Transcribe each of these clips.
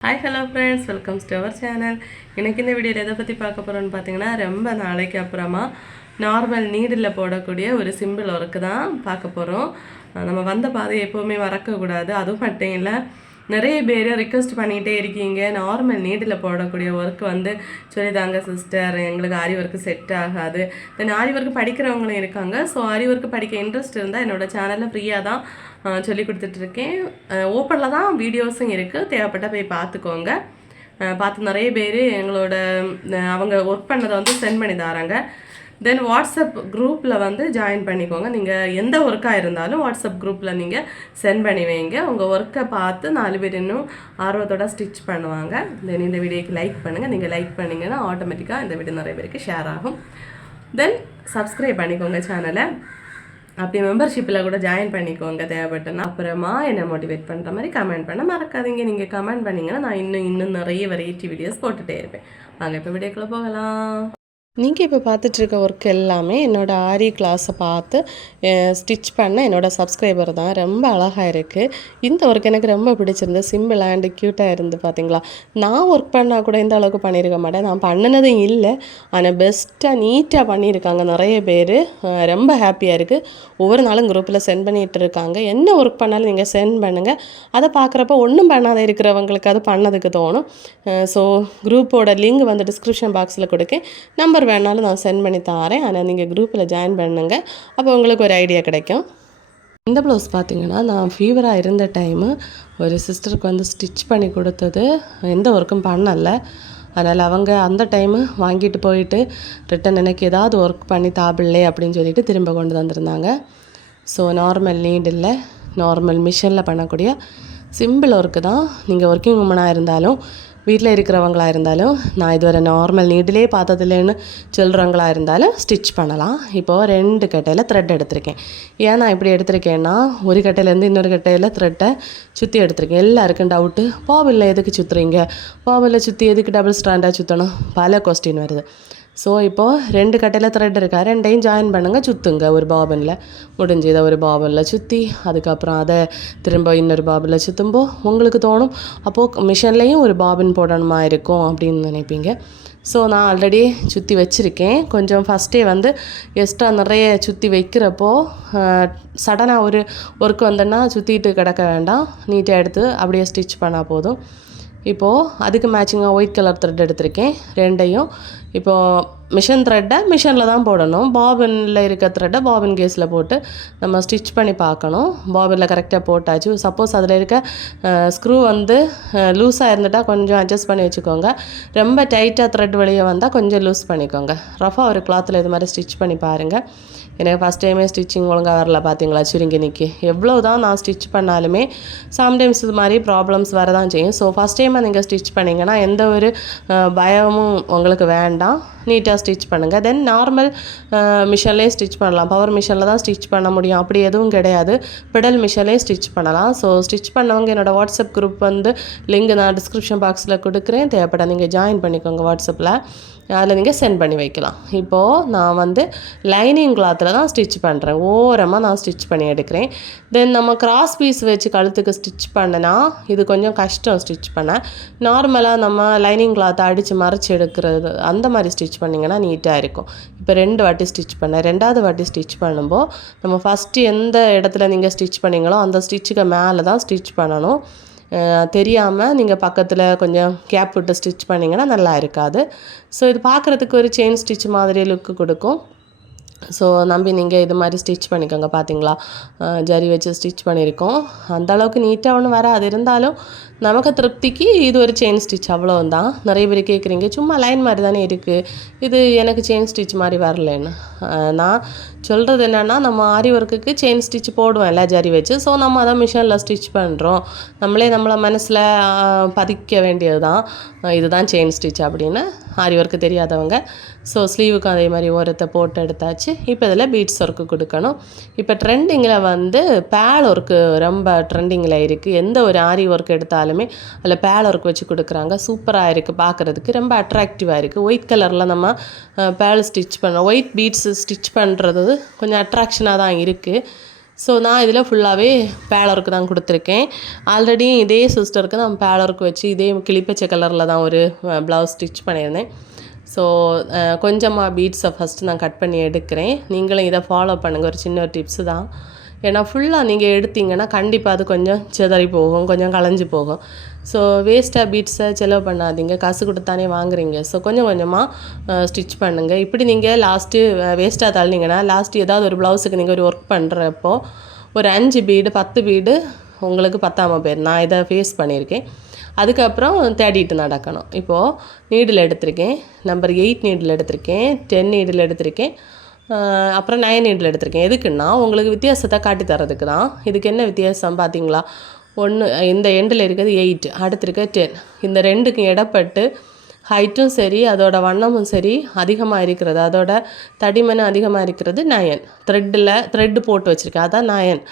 Hi hello friends welcome to our channel எனக்கு இந்த வீடியோவில் எதை பற்றி பார்க்க போகிறோன்னு பார்த்தீங்கன்னா ரொம்ப நாளைக்கு அப்புறமா நார்மல் நீடில் போடக்கூடிய ஒரு சிம்பிள் ஒர்க்கு தான் பார்க்க போகிறோம் நம்ம வந்த பாதையை எப்போவுமே மறக்கக்கூடாது. அதுவும் மட்டும் இல்லை. நிறைய பேர் ரிக்வெஸ்ட் பண்ணிகிட்டே இருக்கீங்க. நார்மல் நீடில் போடக்கூடிய ஒர்க் வந்து சொல்லிதாங்க சிஸ்டர் எங்களுக்கு ஆரி ஒர்க்கு செட் ஆகாது. தென் ஆரி ஒர்க்கு படிக்கிறவங்களும் இருக்காங்க. ஸோ ஆரி ஒர்க்கு படிக்க இன்ட்ரெஸ்ட் இருந்தால் என்னோட சேனலில் ஃப்ரீயாக தான் சொல்லி கொடுத்துட்ருக்கேன். ஓப்பனில் தான் வீடியோஸும் இருக்குது தேவைப்பட்டால் போய் பார்த்துக்கோங்க. பார்த்து நிறைய பேர் எங்களோட அவங்க ஒர்க் பண்ணதை வந்து சென்ட் பண்ணி தராங்க. தென் வாட்ஸ்அப் குரூப்பில் வந்து ஜாயின் பண்ணிக்கோங்க. நீங்கள் எந்த ஒர்க்காக இருந்தாலும் வாட்ஸ்அப் குரூப்பில் நீங்கள் சென்ட் பண்ணி வைங்க. உங்கள் ஒர்க்கை பார்த்து நாலு பேர் இன்னும் ஆர்வத்தோட ஸ்டிச் பண்ணுவாங்க. தென் இந்த வீடியோக்கு லைக் பண்ணுங்கள் நீங்கள் லைக் பண்ணிங்கன்னா ஆட்டோமேட்டிக்காக இந்த வீடியோ நிறைய பேருக்கு ஷேர் ஆகும். தென் சப்ஸ்கிரைப் பண்ணிக்கோங்க சேனலை அப்படி மெம்பர்ஷிப்பில் கூட ஜாயின் பண்ணிக்கோங்க. தேவைப்பட்டனா அப்புறமா என்னை மோட்டிவேட் பண்ணுற மாதிரி கமெண்ட் பண்ண மறக்காதீங்க. நீங்கள் கமெண்ட் பண்ணிங்கன்னா நான் இன்னும் இன்னும் நிறைய வெரைட்டி வீடியோஸ் போட்டுகிட்டே இருப்பேன். வாங்க இப்போ வீடியோக்குள்ளே போகலாம். நீங்கள் இப்போ பார்த்துட்ருக்க ஒர்க் எல்லாமே என்னோட ஆரி கிளாஸை பார்த்து ஸ்டிச் பண்ண என்னோடய சப்ஸ்கிரைபர் தான். ரொம்ப அழகாக இருக்குது இந்த ஒர்க் எனக்கு ரொம்ப பிடிச்சிருந்து சிம்பிள் அண்ட் க்யூட்டாக இருந்து பார்த்தீங்களா நான் ஒர்க் பண்ணால் கூட இந்த அளவுக்கு பண்ணியிருக்க மாட்டேன். நான் பண்ணினதும் இல்லை. ஆனால் பெஸ்ட்டாக நீட்டாக பண்ணியிருக்காங்க நிறைய பேர். ரொம்ப ஹாப்பியாக இருக்குது ஒவ்வொரு நாளும் குரூப்பில் சென்ட் பண்ணிகிட்டு இருக்காங்க. என்ன ஒர்க் பண்ணாலும் நீங்கள் சென்ட் பண்ணுங்கள் அதை பார்க்குறப்ப ஒன்றும் பண்ணாத இருக்கிறவங்களுக்கு அது பண்ணதுக்கு தோணும். ஸோ குரூப்போட லிங்க் வந்து டிஸ்கிரிப்ஷன் பாக்ஸில் கொடுக்கேன். நம்பர் வேணாலும் நான் சென்ட் பண்ணி தாரேன். ஆனால் நீங்கள் குரூப்பில் ஜாயின் பண்ணுங்க. அப்போ உங்களுக்கு ஒரு ஐடியா கிடைக்கும். இந்த ப்ளவுஸ் பார்த்தீங்கன்னா நான் ஃபீவராக இருந்த டைமு ஒரு சிஸ்டருக்கு வந்து ஸ்டிச் பண்ணி கொடுத்தது. எந்த ஒர்க்கும் பண்ணலை. அதனால் அவங்க அந்த டைமு வாங்கிட்டு போயிட்டு ரிட்டன் எனக்கு ஏதாவது ஒர்க் பண்ணி தாபிள்லே அப்படின்னு சொல்லிட்டு திரும்ப கொண்டு வந்திருந்தாங்க. ஸோ நார்மல் நீட் இல்லை. நார்மல் மிஷினில் பண்ணக்கூடிய சிம்பிள் ஒர்க்கு தான். நீங்கள் ஒர்க்கிங் உமனாக இருந்தாலும் வீட்டில் இருக்கிறவங்களாக இருந்தாலும் நான் இதுவரை நார்மல் நீடிலே பார்த்ததில்லைன்னு சொல்கிறவங்களா இருந்தாலும் ஸ்டிச் பண்ணலாம். இப்போது ரெண்டு கட்டையில் த்ரெட் எடுத்திருக்கேன். ஏன் நான் இப்படி எடுத்திருக்கேன்னா ஒரு கட்டையிலேருந்து இன்னொரு கட்டையில் த்ரெட்டை சுற்றி எடுத்திருக்கேன். எல்லாருக்கும் டவுட்டு பாபிளில் எதுக்கு சுற்றுறீங்க பாபிளில் சுற்றி எதுக்கு டபுள் ஸ்டாண்டாக சுற்றணும் பல கொஸ்டின் வருது. ஸோ இப்போது ரெண்டு கட்டையில் த்ரெட் இருக்கா? ரெண்டையும் ஜாயின் பண்ணுங்கள் சுற்றுங்க ஒரு பாபனில் முடிஞ்சு இதை ஒரு பாபனில் சுற்றி அதுக்கப்புறம் அதை திரும்ப இன்னொரு பாபனில் சுற்றும்போ உங்களுக்கு தோணும். அப்போது மிஷின்லேயும் ஒரு பாபின் போடணுமா இருக்கும் அப்படின்னு நினைப்பீங்க. ஸோ நான் ஆல்ரெடி சுற்றி வச்சுருக்கேன். கொஞ்சம் ஃபஸ்ட்டே வந்து எக்ஸ்ட்ரா நிறைய சுற்றி வைக்கிறப்போ சடனாக ஒரு ஒர்க் வந்தேன்னா சுற்றிட்டு கிடக்க வேண்டாம். நீட்டாக எடுத்து அப்படியே ஸ்டிச் பண்ணால் போதும். இப்போது அதுக்கு மேட்சிங்காக ஒயிட் கலர் த்ரெட் எடுத்திருக்கேன். ரெண்டையும் இப்போது மிஷின் த்ரெட்டை மிஷினில் தான் போடணும். பாபினில் இருக்க த்ரெட்டை பாபின் கேஸில் போட்டு நம்ம ஸ்டிச் பண்ணி பார்க்கணும். பாபினில் கரெக்டாக போட்டாச்சு. சப்போஸ் அதில் இருக்க ஸ்க்ரூ வந்து லூஸாக இருந்துட்டால் கொஞ்சம் அட்ஜஸ்ட் பண்ணி வச்சுக்கோங்க. ரொம்ப டைட்டாக த்ரெட் வெளியே வந்தால் கொஞ்சம் லூஸ் பண்ணிக்கோங்க. ரஃபாக ஒரு கிளாத்தில் இது மாதிரி ஸ்டிச் பண்ணி பாருங்கள் எனக்கு ஃபஸ்ட் டைமே ஸ்டிச்சிங் ஒழுங்காக வரல பார்த்தீங்களா சுருங்கி நிற்கி எவ்வளோ தான் நான் ஸ்டிச் பண்ணாலுமே சம்டைம்ஸ் இது மாதிரி ப்ராப்ளம்ஸ் வரதான் செய்யும். ஸோ ஃபஸ்ட் டைமாக நீங்கள் ஸ்டிச் பண்ணிங்கன்னா எந்த ஒரு பயமும் உங்களுக்கு வேண்டாம். நீட்டாக ஸ்டிச் பண்ணுங்கள் தென் நார்மல் மிஷின்லேயே ஸ்டிச் பண்ணலாம். பவர் மிஷினில் தான் ஸ்டிச் பண்ண முடியும். அப்படி எதுவும் கிடையாது. பிடல் மிஷின்லேயே ஸ்டிச் பண்ணலாம். ஸோ ஸ்டிச் பண்ணவங்க என்னோடய வாட்ஸ்அப் குரூப் வந்து லிங்க் நான் டிஸ்கிரிப்ஷன் பாக்ஸில் கொடுக்குறேன். தேவைப்பட நீங்கள் ஜாயின் பண்ணிக்கோங்க வாட்ஸ்அப்பில் அதில் நீங்கள் சென்ட் பண்ணி வைக்கலாம். இப்போது நான் வந்து லைனிங் கிளாத்தில் தான் ஸ்டிச் பண்ணுறேன் ஓரமாக நான் ஸ்டிச் பண்ணி எடுக்கிறேன். தென் நம்ம கிராஸ் பீஸ் வச்சு கழுத்துக்கு ஸ்டிச் பண்ணனா இது கொஞ்சம் கஷ்டம் ஸ்டிச் பண்ண. நார்மலாக நம்ம லைனிங் கிளாத்தை அடித்து மறைச்சி எடுக்கிறது அந்த மாதிரி ஸ்டிச் பண்ணிங்கன்னா நீட்டாக இருக்கும். இப்போ ரெண்டு வாட்டி ஸ்டிச் பண்ணேன். ரெண்டாவது வாட்டி ஸ்டிச் பண்ணும்போது நம்ம ஃபஸ்ட்டு எந்த இடத்துல நீங்கள் ஸ்டிச் பண்ணீங்களோ அந்த ஸ்டிச்சுக்கு மேலே தான் ஸ்டிச் பண்ணணும். தெரியாமல் நீங்கள் பக்கத்தில் கொஞ்சம் கேப் விட்டு ஸ்டிச் பண்ணிங்கன்னா நல்லா இருக்காது. ஸோ இது பார்க்குறதுக்கு ஒரு செயின் ஸ்டிச் மாதிரி லுக்கு கொடுக்கும். ஸோ நம்பி நீங்கள் இது மாதிரி ஸ்டிச் பண்ணிக்கோங்க பார்த்தீங்களா ஜரி வச்சு ஸ்டிச் பண்ணியிருக்கோம். அந்த அளவுக்கு நீட்டாக ஒன்றும் வராது. இருந்தாலும் நமக்கு திருப்திக்கு இது ஒரு செயின் ஸ்டிச் அவ்வளோந்தான் நிறைய பேர் கேட்குறீங்க சும்மா லைன் மாதிரி தானே இருக்குது இது எனக்கு செயின் ஸ்டிச் மாதிரி வரலன்னு. நான் சொல்கிறது என்னென்னா நம்ம ஆரி ஒர்க்குக்கு செயின் ஸ்டிச் போடுவோம் எல்லா ஜரி வச்சு. ஸோ நம்ம அதை மிஷினில் ஸ்டிச் பண்ணுறோம் நம்மளே நம்மளை மனசில் பதிக்க வேண்டியது தான் இதுதான் செயின் ஸ்டிச் அப்படின்னு ஆரி ஒர்க்கு தெரியாதவங்க. ஸோ ஸ்லீவுக்கும் அதே மாதிரி ஓரத்தை போட்டு எடுத்தாச்சு. இப்போ இதில் பீட்ஸ் ஒர்க்கு கொடுக்கணும். இப்போ ட்ரெண்டிங்கில் வந்து பேல் ஒர்க்கு ரொம்ப ட்ரெண்டிங்கில் இருக்குது எந்த ஒரு ஆரி ஒர்க் எடுத்தாலுமே அதில் பேல் ஒர்க் வச்சு கொடுக்குறாங்க. சூப்பராக இருக்குது பார்க்குறதுக்கு ரொம்ப அட்ராக்டிவாக இருக்குது ஒயிட் கலரில் நம்ம பேல் ஸ்டிச் பண்ண ஒயிட் பீட்ஸ் ஸ்டிச் பண்ணுறது கொஞ்சம் அட்ராக்ஷனாக தான் இருக்குது ஸோ நான் இதில் ஃபுல்லாகவே பேலருக்கு தான் கொடுத்துருக்கேன். ஆல்ரெடி இதே சிஸ்டருக்கு நான் பேலருக்கு வச்சு இதே கிளிப்பச்சை கலரில் தான் ஒரு ப்ளவுஸ் ஸ்டிச் பண்ணியிருந்தேன். ஸோ கொஞ்சமாக பீட்ஸை ஃபஸ்ட்டு நான் கட் பண்ணி எடுக்கிறேன். நீங்களும் இதை ஃபாலோ பண்ணுங்கள் ஒரு சின்ன ஒரு டிப்ஸு தான். ஏன்னா ஃபுல்லாக நீங்கள் எடுத்தீங்கன்னா கண்டிப்பாக அது கொஞ்சம் சிதறி போகும் கொஞ்சம் களைஞ்சி போகும். ஸோ வேஸ்ட்டாக பீட்ஸை செலவு பண்ணாதீங்க. காசு கொடுத்தானே வாங்குறீங்க. ஸோ கொஞ்சம் கொஞ்சமாக ஸ்டிச் பண்ணுங்கள் இப்படி நீங்கள் லாஸ்ட்டு வேஸ்ட்டாக தள்ளினீங்கன்னா லாஸ்ட்டு ஏதாவது ஒரு ப்ளவுஸுக்கு நீங்கள் ஒரு ஒர்க் பண்ணுறப்போ ஒரு அஞ்சு பீடு பத்து பீடு உங்களுக்கு பத்தாமல் போயிடும் நான் இதை ஃபேஸ் பண்ணியிருக்கேன். அதுக்கப்புறம் தேடிட்டு நடக்கணும். இப்போது நீடில் எடுத்திருக்கேன். நம்பர் எயிட் நீடில் எடுத்திருக்கேன். டென் நீடில் எடுத்திருக்கேன். அப்புறம் நைன் நீடில் எடுத்திருக்கேன். எதுக்குன்னா உங்களுக்கு வித்தியாசத்தை காட்டி தரதுக்கு தான். இதுக்கு என்ன வித்தியாசம் பார்த்தீங்களா? ஒன்று இந்த எண்டில் இருக்கிறது எயிட் அடுத்து இருக்க டென் இந்த ரெண்டுக்கும் இடப்பட்டு ஹைட்டும் சரி அதோட வண்ணமும் சரி அதிகமாக இருக்கிறது. அதோட தடிமனும் அதிகமாக இருக்கிறது நயன் த்ரெட்டில் த்ரெட்டு போட்டு வச்சுருக்கேன். அதான் நயன்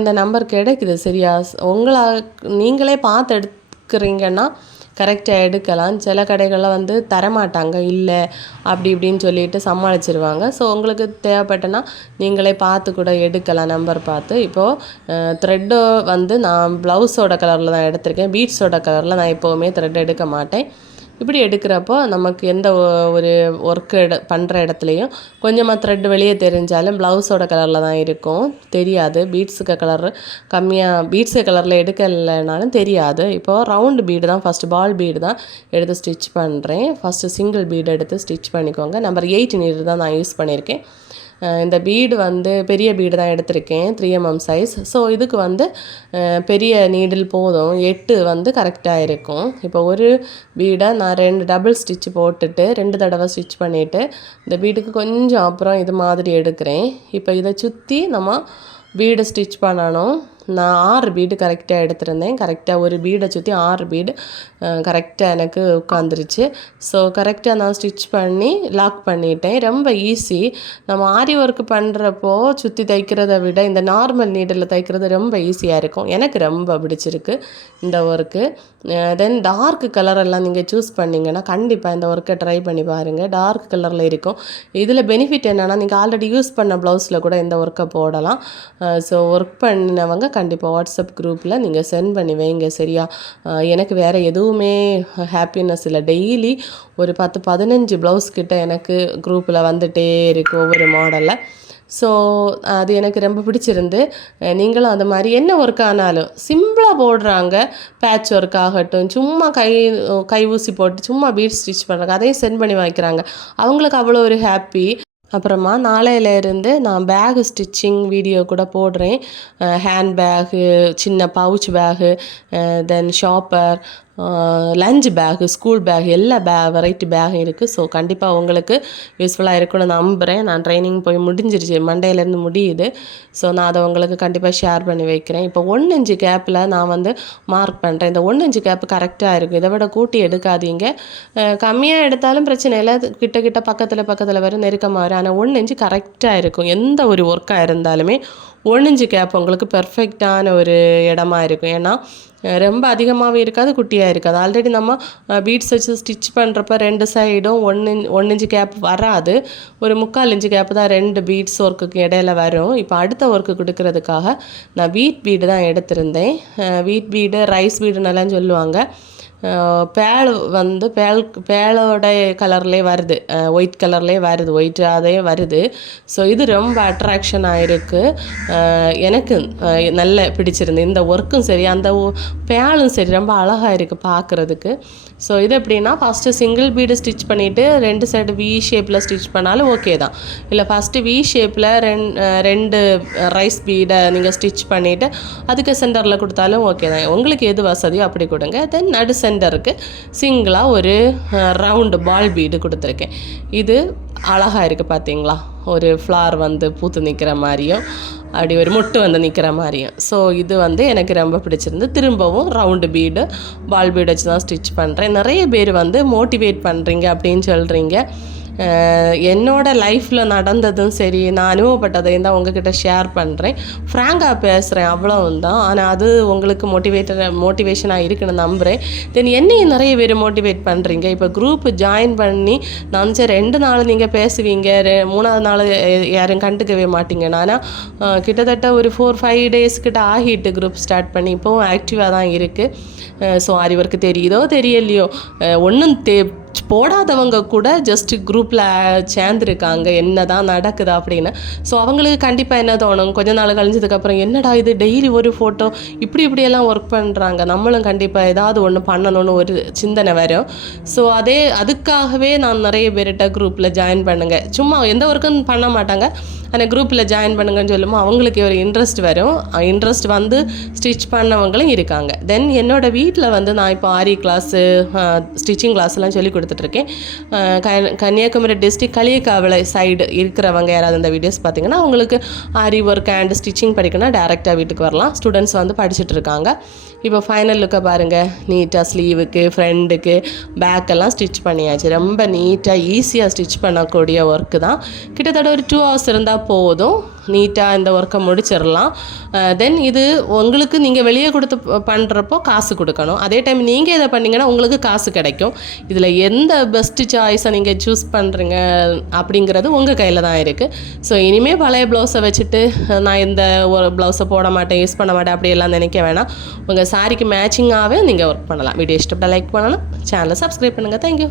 இந்த நம்பர் கிடைக்குது சரியா? உங்களா நீங்களே பார்த்து எடுக்கிறீங்கன்னா கரெக்டாக எடுக்கலாம். சில கடைகளில் வந்து தரமாட்டாங்க. இல்லை அப்படி இப்படின்னு சொல்லிட்டு சமாளிச்சிருவாங்க. ஸோ உங்களுக்கு தேவைப்பட்டனா நீங்களே பார்த்து கூட எடுக்கலாம். நம்பர் பார்த்து. இப்போது த்ரெட்டு வந்து நான் ப்ளவுஸோட கலரில் தான் எடுத்திருக்கேன். பீட்ஸோட கலரில் நான் எப்போவுமே த்ரெட் எடுக்க மாட்டேன். இப்படி எடுக்கிறப்போ நமக்கு எந்த ஒரு ஒர்க் எட பண்ணுற இடத்துலையும் கொஞ்சமாக த்ரெட் வெளியே தெரிஞ்சாலும் ப்ளவுஸோட கலரில் தான் இருக்கும். தெரியாது. பீட்ஸுக்கு கலர் கம்மியாக பீட்ஸு கலரில் எடுக்கலைனாலும் தெரியாது. இப்போது ரவுண்டு பீடு தான் ஃபஸ்ட்டு பால் பீடு தான் எடுத்து ஸ்டிச் பண்ணுறேன் ஃபஸ்ட்டு சிங்கிள் பீடு எடுத்து ஸ்டிச் பண்ணிக்கோங்க. நம்பர் எயிட் நீர் தான் நான் யூஸ் பண்ணியிருக்கேன். இந்த பீடு வந்து பெரிய பீடு தான் எடுத்திருக்கேன் த்ரீ எம்எம் சைஸ் ஸோ இதுக்கு வந்து பெரிய நீடில் போதும். எட்டு வந்து கரெக்டாக இருக்கும். இப்போ ஒரு பீடை நான் ரெண்டு டபுள் ஸ்டிச் போட்டுட்டு ரெண்டு தடவை ஸ்டிச் பண்ணிவிட்டு இந்த பீடுக்கு கொஞ்சம் அப்புறம் இது மாதிரி எடுக்கிறேன். இப்போ இதை சுற்றி நம்ம பீடை ஸ்டிச் பண்ணணும். நான் ஆறு பீடு கரெக்டாக எடுத்திருந்தேன். கரெக்டாக ஒரு பீடை சுற்றி ஆறு பீடு கரெக்டாக எனக்கு உட்காந்துருச்சு ஸோ கரெக்டாக நான் ஸ்டிச் பண்ணி லாக் பண்ணிட்டேன். ரொம்ப ஈஸி நம்ம ஆரி ஒர்க் பண்ணுறப்போ சுற்றி தைக்கிறத விட இந்த நார்மல் நீடில் தைக்கிறது ரொம்ப ஈஸியாக இருக்கும். எனக்கு ரொம்ப பிடிச்சிருக்கு இந்த ஒர்க்கு தென் டார்க் கலரெல்லாம் நீங்கள் சூஸ் பண்ணிங்கன்னா கண்டிப்பாக இந்த ஒர்க்கை ட்ரை பண்ணி பாருங்கள் டார்க் கலரில் இருக்கும். இதில் பெனிஃபிட் என்னென்னா நீங்கள் ஆல்ரெடி யூஸ் பண்ண ப்ளவுஸில் கூட இந்த ஒர்க்கை போடலாம். ஸோ ஒர்க் பண்ணினவங்க கண்டிப்பாக வாட்ஸ்அப் குரூப்பில் நீங்கள் சென்ட் பண்ணி வைங்க சரியா? எனக்கு வேறு எதுவுமே ஹாப்பினஸ் இல்லை. டெய்லி ஒரு பத்து பதினஞ்சு ப்ளவுஸ் கிட்ட எனக்கு குரூப்பில் வந்துகிட்டே இருக்குது ஒவ்வொரு மாடலில் ஸோ அது எனக்கு ரொம்ப பிடிச்சிருந்து நீங்களும் அந்த மாதிரி என்ன ஒர்க் ஆனாலும் சிம்பிளாக போடுறாங்க. பேட்ச் ஒர்க் ஆகட்டும் சும்மா கை கை ஊசி போட்டு சும்மா பீட் ஸ்டிச் பண்ணுறாங்க அதையும் சென்ட் பண்ணி வைக்கிறாங்க அவங்களுக்கு அவ்வளோ ஒரு ஹாப்பி அப்புறமா நாளையிலேருந்து நான் பேகு ஸ்டிச்சிங் வீடியோ கூட போடுறேன். ஹேண்ட் பேகு சின்ன pouch bag then shopper lunch bag school bag எல்லா பே வெரைட்டி பேகும் இருக்குது ஸோ கண்டிப்பாக உங்களுக்கு யூஸ்ஃபுல்லாக இருக்கும்னு நம்புகிறேன் நான் ட்ரைனிங் போய் முடிஞ்சிருச்சு. மண்டேலேருந்து முடியுது. ஸோ நான் அதை உங்களுக்கு கண்டிப்பாக ஷேர் பண்ணி வைக்கிறேன். இப்போ ஒன்று இன்ச்சு கேப்பில் நான் வந்து மார்க் பண்ணுறேன் இந்த ஒன்று இன்ச்சு கேப்பு கரெக்டாக இருக்கும் இதை விட கூட்டி எடுக்காதீங்க. கம்மியாக எடுத்தாலும் பிரச்சனை இல்லை. கிட்ட கிட்ட பக்கத்தில் பக்கத்தில் வரும். நெருக்கமாக வரும். ஆனால் ஒன்று இன்ச்சு கரெக்டாக இருக்கும். எந்த ஒரு ஒர்க்காக இருந்தாலுமே ஒன்று இன்ச்சு கேப் உங்களுக்கு பெர்ஃபெக்டான ஒரு இடமா இருக்கும். ஏன்னா ரொம்ப அதிகமாகவே இருக்காது குட்டியாக இருக்காது. ஆல்ரெடி நம்ம பீட்ஸ் வச்சு ஸ்டிச் பண்ணுறப்ப ரெண்டு சைடும் ஒன்று ஒன்று இன்ச்சு கேப் வராது. ஒரு முக்கால் இன்ச்சு கேப் தான் ரெண்டு பீட்ஸ் ஒர்க்குக்கு இடையில வரும். இப்போ அடுத்த ஒர்க்கு கொடுக்கறதுக்காக நான் வீட் பீடு தான் எடுத்திருந்தேன். வீட் பீடு ரைஸ் பீடுன்னெல்லாம் சொல்லுவாங்க. பேல் வந்து பேல் பேளோட கலர்லேயே வருது. ஒயிட் கலர்லேயே வருது. ஒயிட் அதே வருது. ஸோ இது ரொம்ப அட்ராக்ஷன் ஆகிருக்கு எனக்கு நல்ல பிடிச்சிருந்து இந்த ஒர்க்கும் சரி அந்த பேலும் பேளும் சரி ரொம்ப அழகாக இருக்குது பார்க்குறதுக்கு ஸோ இது எப்படின்னா ஃபஸ்ட்டு சிங்கிள் பீடு ஸ்டிச் பண்ணிவிட்டு ரெண்டு சைடு வி ஷேப்பில் ஸ்டிச் பண்ணாலும் ஓகே தான். இல்லை ஃபஸ்ட்டு வி ஷேப்பில் ரெண் ரெண்டு ரைஸ் பீடை நீங்கள் ஸ்டிச் பண்ணிவிட்டு அதுக்கு சென்டரில் கொடுத்தாலும் ஓகே தான். உங்களுக்கு எது வசதியோ அப்படி கொடுங்க. தென் நடு சென்டருக்கு சிங்கிளாக ஒரு ரவுண்டு பால் பீடு கொடுத்துருக்கேன். இது அழகாக இருக்குது பார்த்தீங்களா ஒரு ஃப்ளார் வந்து பூத்து நிற்கிற மாதிரியும் அப்படி ஒரு மொட்டு வந்து நிற்கிற மாதிரியும். ஸோ இது வந்து எனக்கு ரொம்ப பிடிச்சிருந்து திரும்பவும் ரவுண்டு பீடு பால் பீடு வச்சு தான் ஸ்டிச் பண்ணுறேன் நிறைய பேர் வந்து மோட்டிவேட் பண்ணுறீங்க அப்படின்னு சொல்கிறீங்க என்னோட லைஃப்பில் நடந்ததும் சரி நான் அனுபவப்பட்டதையும் தான் உங்ககிட்ட ஷேர் பண்ணுறேன் ஃப்ராங்காக பேசுகிறேன் அவ்வளவும் தான். ஆனால் அது உங்களுக்கு மோட்டிவேட்டர் மோட்டிவேஷனாக இருக்குன்னு நம்புகிறேன் தென் என்னையும் நிறைய பேர் மோட்டிவேட் பண்ணுறீங்க இப்போ குரூப் ஜாயின் பண்ணி நான் சரி ரெண்டு நாள் நீங்கள் பேசுவீங்க ரெ- மூணாவது நாள் யாரும் கண்டுக்கவே மாட்டீங்க. ஆனால் கிட்டத்தட்ட ஒரு ஃபோர் ஃபைவ் டேஸ் கிட்ட ஆகிட்டு குரூப் ஸ்டார்ட் பண்ணி இப்போவும் ஆக்டிவாக தான் இருக்குது ஸோ அறிவருக்கு தெரியுதோ தெரியலையோ ஒன்றும் தே போடாதவங்க கூட ஜஸ்ட் குரூப்பில் சேர்ந்துருக்காங்க. என்ன தான் நடக்குது அப்படின்னு. ஸோ அவங்களுக்கு கண்டிப்பாக என்ன தோணும்? கொஞ்ச நாள் கழிஞ்சதுக்கப்புறம் என்னடா இது? டெய்லி ஒரு ஃபோட்டோ இப்படி இப்படியெல்லாம் ஒர்க் பண்ணுறாங்க நம்மளும் கண்டிப்பாக ஏதாவது ஒன்று பண்ணணும்னு ஒரு சிந்தனை வரும். ஸோ அதே அதுக்காகவே நான் நிறைய பேர்கிட்ட குரூப்பில் ஜாயின் பண்ணுங்க. சும்மா எந்த ஒர்க்கும் பண்ண மாட்டாங்க. ஆனால் குரூப்பில் ஜாயின் பண்ணுங்கன்னு சொல்லும்போது அவங்களுக்கு ஒரு இன்ட்ரெஸ்ட் வரும். இன்ட்ரெஸ்ட் வந்து ஸ்டிச் பண்ணவங்களும் இருக்காங்க. தென் என்னோடய வீட்டில் வந்து நான் இப்போ ஆரி கிளாஸு ஸ்டிச்சிங் கிளாஸ்லாம் சொல்லி கொடுத்துட்ருக்கேன். கன்னியாகுமரி டிஸ்ட்ரிக் களியக்காவளை சைடு இருக்கிறவங்க யாராவது இந்த வீடியோஸ் பார்த்தீங்கன்னா அவங்களுக்கு ஆரி ஒர்க் அண்ட் ஸ்டிச்சிங் படிக்கணும்னா டேரெக்டாக வீட்டுக்கு வரலாம். ஸ்டூடெண்ட்ஸ் வந்து படிச்சுட்டு இருக்காங்க இப்போ ஃபைனல் லுக்கை பாருங்கள் நீட்டாக ஸ்லீவுக்கு ஃப்ரெண்டுக்கு பேக்கெல்லாம் ஸ்டிச் பண்ணியாச்சு. ரொம்ப நீட்டாக ஈஸியாக ஸ்டிச் பண்ணக்கூடிய ஒர்க்கு தான். கிட்டத்தட்ட ஒரு டூ ஹவர்ஸ் இருந்தால் போதும். நீட்டாக இந்த ஒர்க்கை முடிச்சிடலாம் தென் இது உங்களுக்கு நீங்கள் வெளியே கொடுத்து பண்ணுறப்போ காசு கொடுக்கணும். அதே டைம் நீங்கள் இதை பண்ணிங்கன்னா உங்களுக்கு காசு கிடைக்கும். இதில் எந்த பெஸ்ட்டு சாய்ஸை நீங்கள் சூஸ் பண்ணுறீங்க அப்படிங்கிறது உங்கள் கையில் தான் இருக்குது ஸோ இனிமேல் பழைய ப்ளவுஸை வச்சுட்டு நான் இந்த ஒரு ப்ளவுஸை போட மாட்டேன் யூஸ் பண்ண மாட்டேன் அப்படியெல்லாம் நினைக்க வேணாம். உங்கள் சாரிக்கு மேட்சிங்காகவே நீங்கள் ஒர்க் பண்ணலாம். வீடியோ இஷ்டப்பட்ட லைக் பண்ணலாம். சேனலை சப்ஸ்கிரைப் பண்ணுங்கள் தேங்க்யூ